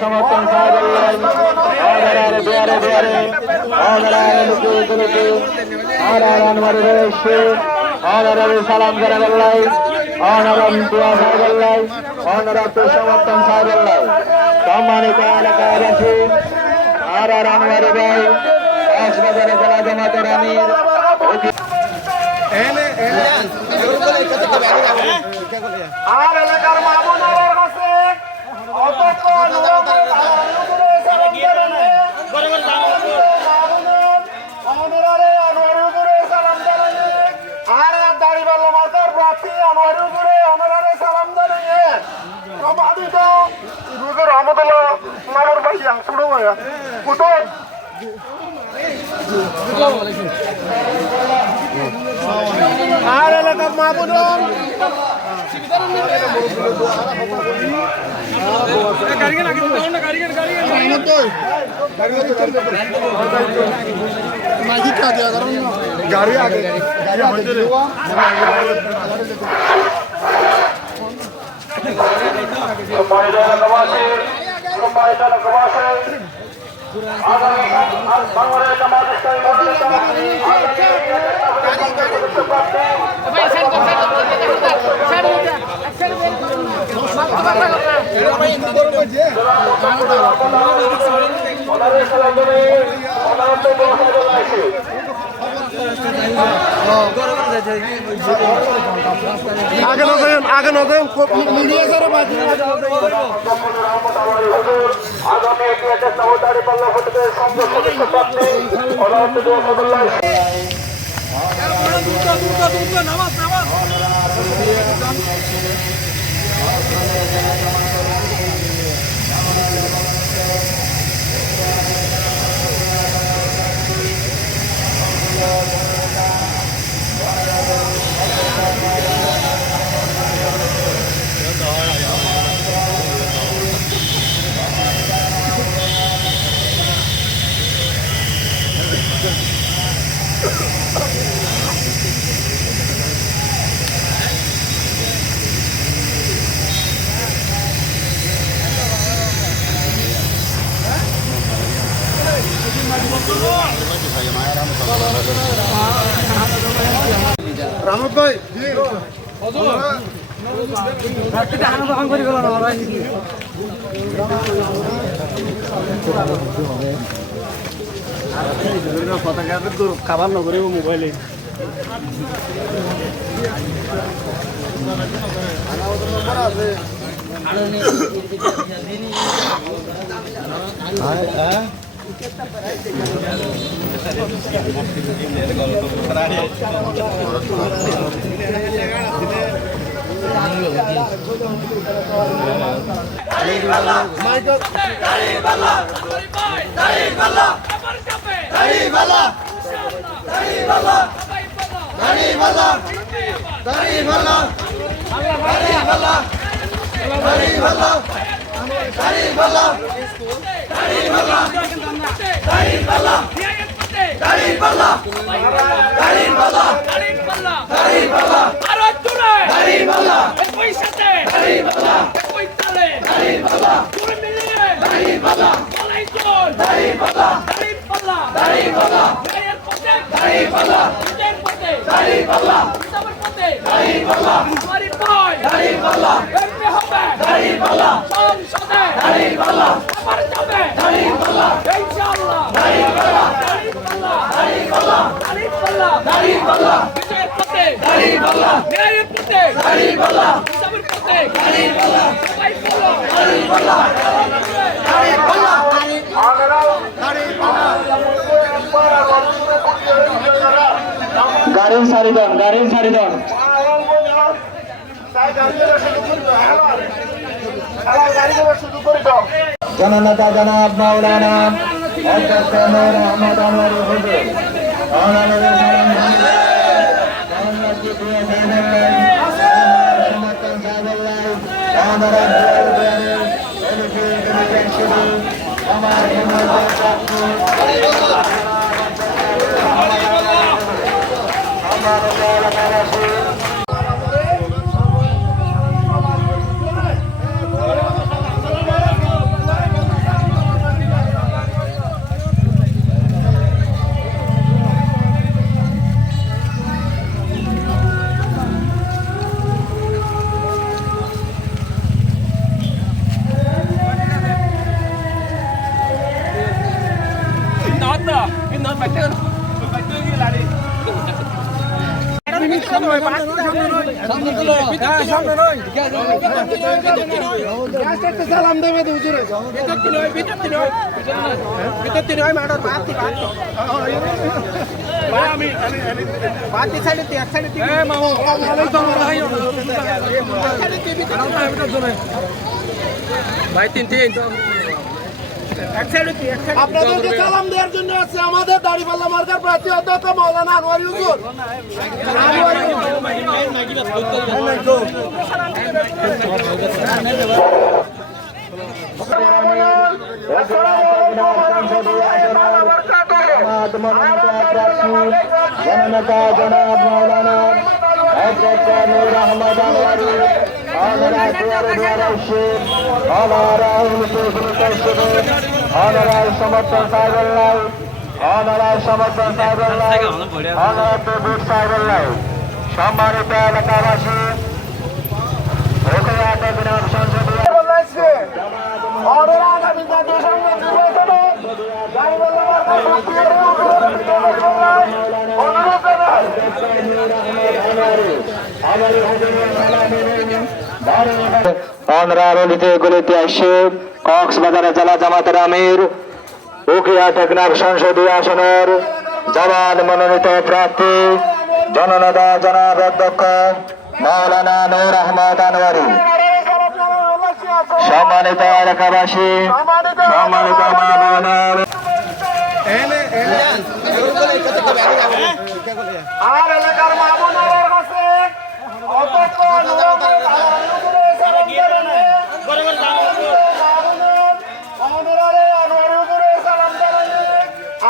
সমর্থন সালাম জানাই সমর্থন সম্মানিত এলাকাবাসী আর আনোয়ার ভাই কক্সবাজার জেলা জামাতের আমির আর এলাকার মামুনের কাছে আর দাড়িওয়ালা মাতার প্রার্থী আনোয়ারের উপরে অনারে সালাম জানিয়ে সমাধিত রুজুর রহমতুল্লাহ মামার ভাইয়া ছোট ভাইয়া কুটো আর এলাকার মামুন গাড়ি আগে আগে নজর মিডিয়া যারা বাজি রামত ভাই খাবার নগরে মোবাইলে ন্যায়ের প্রত্যেক ইসলামের প্রত্যেক সবাই বলো গাড়ির সারিদন জননেতা জনাব মাওলানা অধ্যক্ষ নূর আহমদ আনোয়ারী হুজুর সালাম দেবে হুজুরে আপনাদেরকে সালাম দেওয়ার জন্য আছে আমাদের দাড়িপাল্লা মার্কার প্রার্থী অধ্যক্ষ মাওলানা আনোয়ারী হুজুর। জননেতা জনাব মাওলানা অধ্যক্ষ নূর আহমদ আনোয়ারী সমর্থন সম্মানিত এলাকাবাসী অনরাবলিতে গলিতে আসে কক্সবাজার জেলা জামাতের আমির উখিয়া টেকনাফ সংসদীয় আসনের জবান মনোনীত প্রার্থী জননেতা জনাব অধ্যক্ষ মাওলানা নূর আহমদ আনোয়ারী। সম্মানিত এলাকাবাসী, সম্মানিত মা বোনের আর এলাকার মা বোনের কাছে অধ্যক্ষ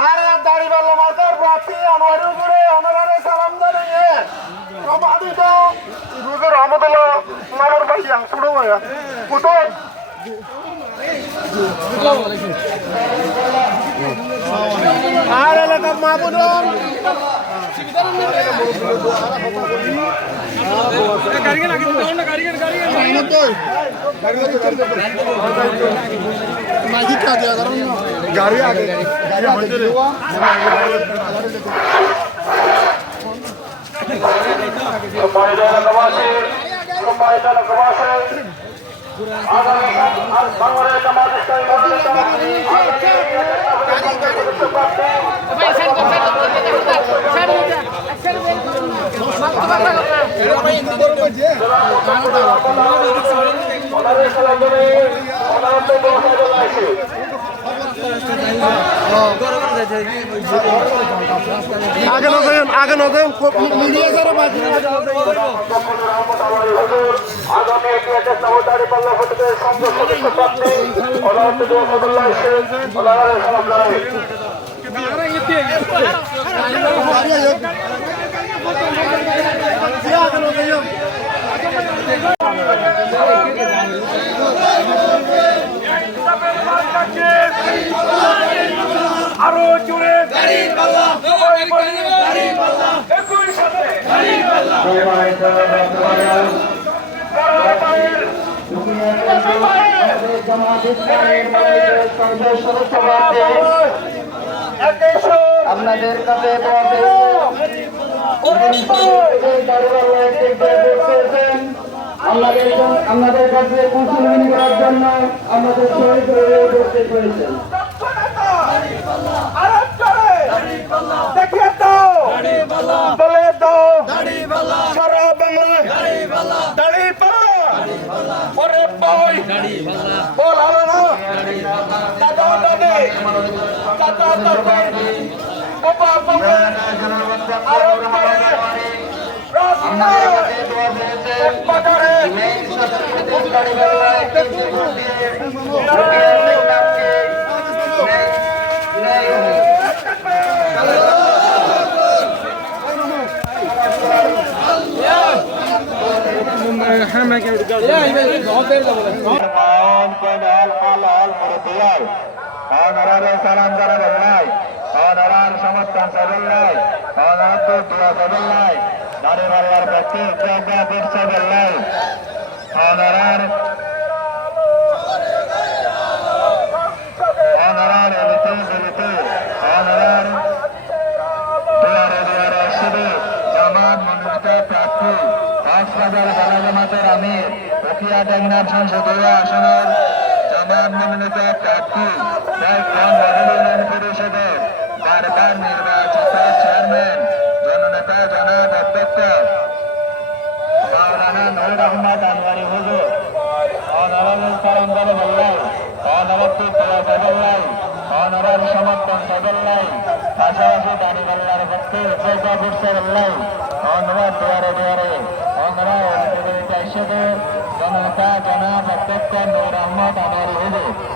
আর দাড়িপাল্লা মার্কার প্রার্থী আনোয়ারী হুজুরে অনারে সালাম জানিয়ে সম্মানিত হুজুর রহমতুল্লাহ মামুর ভাইয়া ছোট ভাইয়া কুতুব আর এলাকার মা বোন গাড়ি আগে আগে নজর মিডিয়া যারা বাকি আরো জোরে আপনাদের কাছে আমাদের কাছে কুশল করার জন্য আমাদের শহীদ হয়ে উপস্থিত হয়েছেন। দেখিয়ে দাও বলে দাও সারা বাংলা দাঁড়িয়ে পাল্লা ওরে বই বল হবে না দাদা দাদি চাচা চাচি বাবা বাবা আরো বাজারে সালাম করা নাই অনারার সমর্থন সবল নাই অনার তো দোয়া সবল নাই দাঁড়ে বাড়িয়ার ব্যক্তি বিদ্যাপীঠ সবল নাই অনারার অনারার এলিতে গলিতে অনারার দুয়ারে দুয়ারে আসবে জামাত মনোনীত প্রার্থী কক্সবাজার জেলা জামাতের আমির উখিয়া টেকনাফ সংসদীয় আসনের জামাত মনোনীত প্রার্থী ইউনিয়ন পরিষদের বারবার নির্বাচিত চেয়ারম্যান জননেতা জনাব অধ্যক্ষ মাওলানা নূর আহমদ আনোয়ারি হুজুর অনারার সালাম করে বললাই অনারার দোয়া সবল্লাই অনারার সমর্থন সবল্লাই পাশাপাশি দাঁড়িপাল্লার পক্ষে উচ্চতা করছে বললাই অনারার দুয়ারে দুয়ারে অনারা হিসেবে জননেতা জনাব অধ্যক্ষ নূর আহমদ আনোয়ারি হুজুর